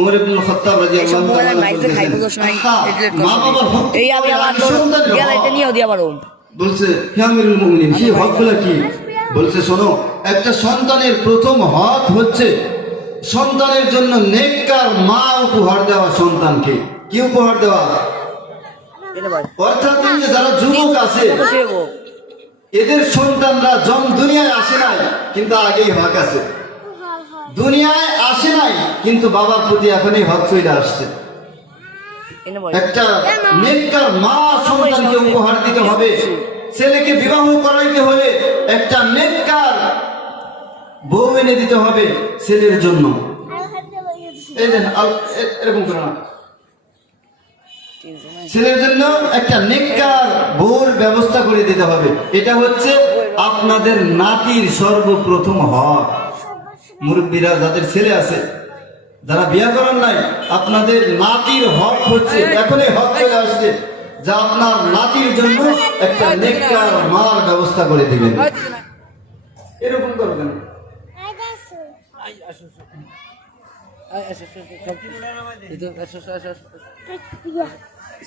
উমর ইবনুল খাত্তাব রাদিয়াল্লাহু তাআলা এই আমি আমার আগে সন্তানের গেলাইতে হক। নিয়েও দিয়া পারো বলছে হে আমিরুল মুমিনিন সেই হকগুলো কি? বলছে শোনো একটা সন্তানের প্রথম হক হচ্ছে সন্তানের জন্য নেককার মা উপহার দেওয়া সন্তানকে। কি উপহার দেওয়া? অর্থাৎ যারা যুবক আছে এদের সন্তানরা জন দুনিয়ায় আসে নাই কিন্তু আগেই হক আছে। দুনিয়ায় আসে নাই কিন্তু বাবার প্রতি এখনই হক চলে আসছে। একটা নেককার মা সন্তানকে উপহার দিতে হবে ছেলেকে বিবাহ করাইতে হলে একটা নেককার বউ এনে দিতে হবে ছেলের জন্য। এই এ- এরকম করো না। ছেলের জন্য একটা নেককার বউর ব্যবস্থা করে দিতে হবে। এটা হচ্ছে আপনাদের নাতির সর্বপ্রথম হক। মুরব্বীরা যাদের ছেলে আছে যারা বিয়া করেন নাই আপনাদের নাতির হক হচ্ছে এখনই হক চলে আসছে যা আপনার নাতির জন্য একটা নেককার মার ব্যবস্থা করে দিবেন। এরকম করবেন।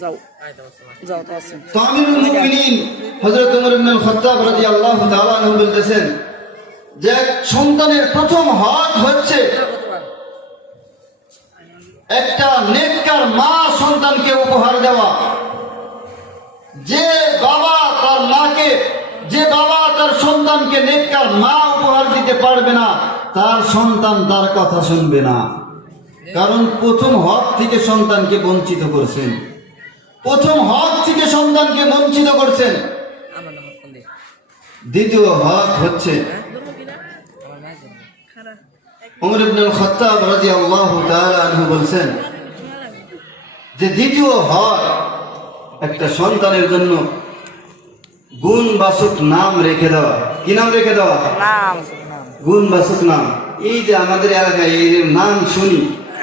যাও। যাও তো আছেন তামিরুল মুমিনিন হযরত ওমর ইবনে খাত্তাব রাদিয়াল্লাহু তাআলা বলতেছেন যে সন্তানের প্রথম হক হচ্ছে একটা নেককার মা সন্তানকে উপহার দেওয়া। যে বাবা তার মাকে যে বাবা তার সন্তানকে নেককার মা উপহার দিতে পারবে না তার সন্তান তার কথা শুনবে না। কারণ প্রথম হক থেকে সন্তানকে বঞ্চিত করছেন। প্রথম হক থেকে সন্তানকে বঞ্চিত করছেন। দ্বিতীয় হক হচ্ছে উমর ইবনুল খাত্তাব রাদিয়াল্লাহু তাআলা আনহু বলছেন যে দ্বিতীয় হক একটা সন্তানের জন্য গুণ বাসক নাম রেখে দেওয়া কি নাম রেখে দেওয়া নাম নাম। গুণ বাসক নাম। এই যে আমাদের এলাকায় এই নাম শুনি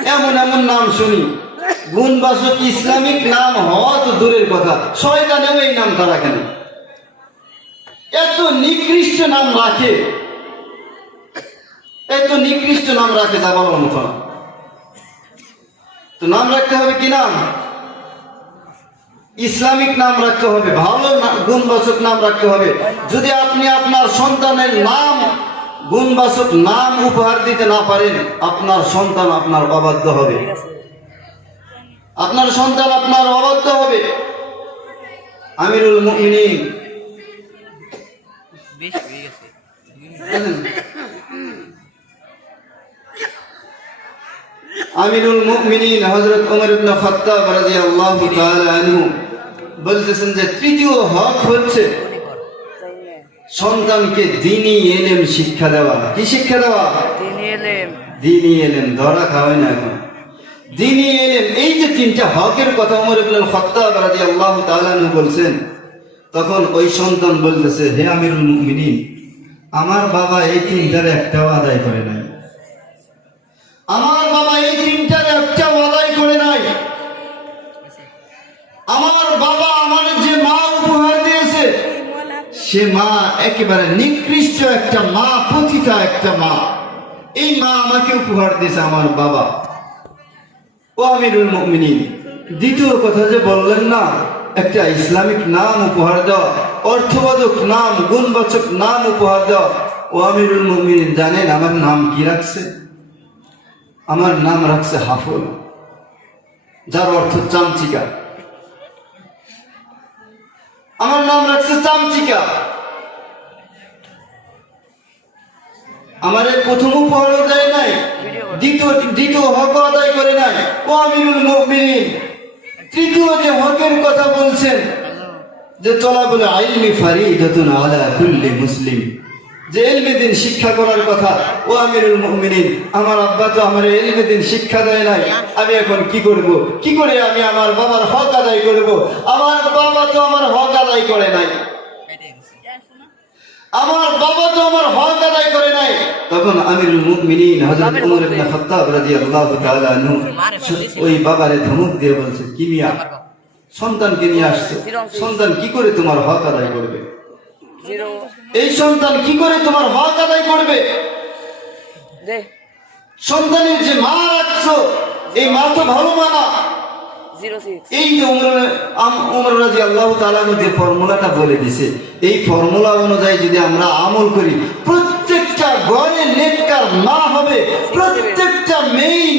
এমন এমন নাম শুনি গুণ বাসক ইসলামিক নাম হওয়া তো দূরের কথা। শয়তানেও এই নামটা রাখে না এত নিকৃষ্ট নাম রাখে এত নিকৃষ্ট নাম রাখে যা বলার মতো না। তো নাম রাখতে হবে কি নাম? ইসলামিক নাম রাখতে হবে ভালো গুণবাচক নাম রাখতে হবে। যদি আপনি আপনার সন্তানের নাম গুণবাচক নাম উপহার দিতে না পারেন আপনার সন্তান আপনার অবাধ্য হবে। আপনার সন্তান আপনার অবাধ্য হবে। আমিরুল মুমিনিন। আমিরুল মুমিনিন হযরত ওমর ইবনে খাত্তাব রাদিয়াল্লাহু তাআলা আনহু বলতেছেন যে তৃতীয় হক হচ্ছে সন্তানকে দিনই এলেম শিক্ষা দেওয়া। কি শিক্ষা দেওয়া? দিনই এলেম। ধরা খাওয়াই না এখন। দিনই এলেম এই যে তিনটা হকের কথা ওমর ইবনে খাত্তাব রাদিয়াল্লাহু তাআলা আনহু বলছেন তখন ওই সন্তান বলতেছে হে আমিরুল মুমিনিন আমার বাবা এই তিনটার একটাও আদায় করে নাই। আমার বাবা এই তিনটার একটা আদায় করে নাই। আমার বাবা আমার যে মা উপহার দিয়েছে, সে মা একেবারে নিকৃষ্ট একটা মা, পতিতা একটা মা। এই মা আমাকে উপহার দিয়েছে আমার বাবা। ও আমিরুল মুমিনিন, দ্বিতীয় কথা যে বললেন না, একটা ইসলামিক নাম উপহার দেওয়া অর্থবোধক নাম, গুণবাচক নাম উপহার দেওয়া ও আমিরুল মুমিনিন, জানেন আমার নাম কি রাখছে? আমার নাম রাখছে হাফল, যার অর্থ চামচিকা। আমার নাম রাখছে চামচিকা। আমার প্রথম উপহার দেয় নাই, দ্বিতীয় দ্বিতীয় হক আদায় করে নাই। ও আমিরুল মুমিনিন, তৃতীয় যে হকের কথা বলছেন, যে চলা বলে আইলমি ফারিদাতুন আলা কুল্লি মুসলিম। যে এলমে দিন শিক্ষা করার কথা ও আমিরুল মুমিনিন আমার আব্বা তো আমার এলমে দিন শিক্ষা দেয় নাই। আমি এখন কি করব? কি করে আমি আমার বাবার হক আদায় করব? আমার বাবা তো আমার হক আদায় করে নাই। আমার বাবা তো আমার হক আদায় করে নাই। তখন আমিরুল মুমিনিন হযরত ওমর ইবনে খাত্তাব রাদিয়াল্লাহু তাআলা আনহু ওই বাবারে ধমক দিয়ে বলছে কি মিয়া? সন্তানকে নিয়ে আসছে? সন্তান কি করে তোমার হক আদায় করবে? এই সন্তান কি করে তোমার হক আদায় করবে? সন্তানের যে মা রাখছো এই মা তো ভালো মা না। জিরো সিক্স এই যে উমর রাজি আল্লাহ তালা ফর্মুলাটা বলে দিছে এই ফর্মুলা অনুযায়ী যদি আমরা আমল করি প্রত্যেকটা মা হবে প্রত্যেকটা মেয়ে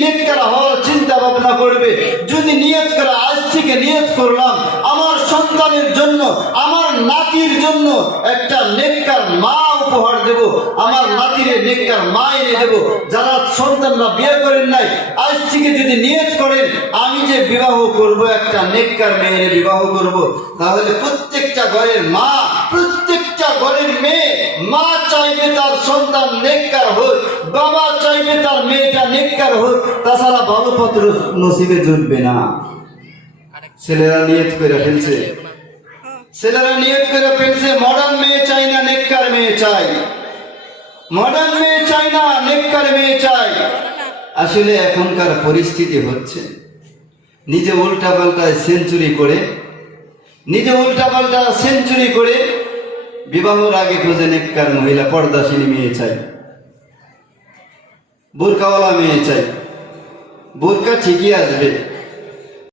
হওয়ার চিন্তা ভাবনা করবে। যদি নিয়ত করা আজ থেকে নিয়ত করলাম আমার সন্তানের জন্য আমার নাতির জন্য একটা নেককার মা উপহার দেব। আমার নাতিরে নেককার মা এনে দেব। যারা সন্তানরা বিয়ে করেন নাই, আজ থেকে যদি নিয়ত করেন, আমি যে বিবাহ করব, একটা নেককার মেয়ের বিবাহ করব। তাহলে প্রত্যেকটা ঘরের মা, প্রত্যেকটা ঘরের মেয়ে, মা চাইবে তার সন্তান নেককার হোক, বাবা চাইবে তার মেয়েটা নেককার হোক, তাছাড়া ভালো পত্র নসিবে জুটবে না। ছেলেরা নিয়ত করে ফেলছে। ছেলেরা নিয়ত করে ফেলছে মডার্ন মেয়ে চাই না, নেককার মেয়ে চাই। মডার্ন মেয়ে চাই না, নেককার মেয়ে চাই। আসলে এখনকার পরিস্থিতি হচ্ছে, নিজে উল্টা পাল্টা সেঞ্চুরি করে, নিজে উল্টা পাল্টা সেঞ্চুরি করে বিবাহের আগে খোঁজে নেককার মহিলা পর্দাসীনী মেয়ে চাই। বোরকাওয়ালা মেয়ে চাই। বোরকা ঠিকই আসবে।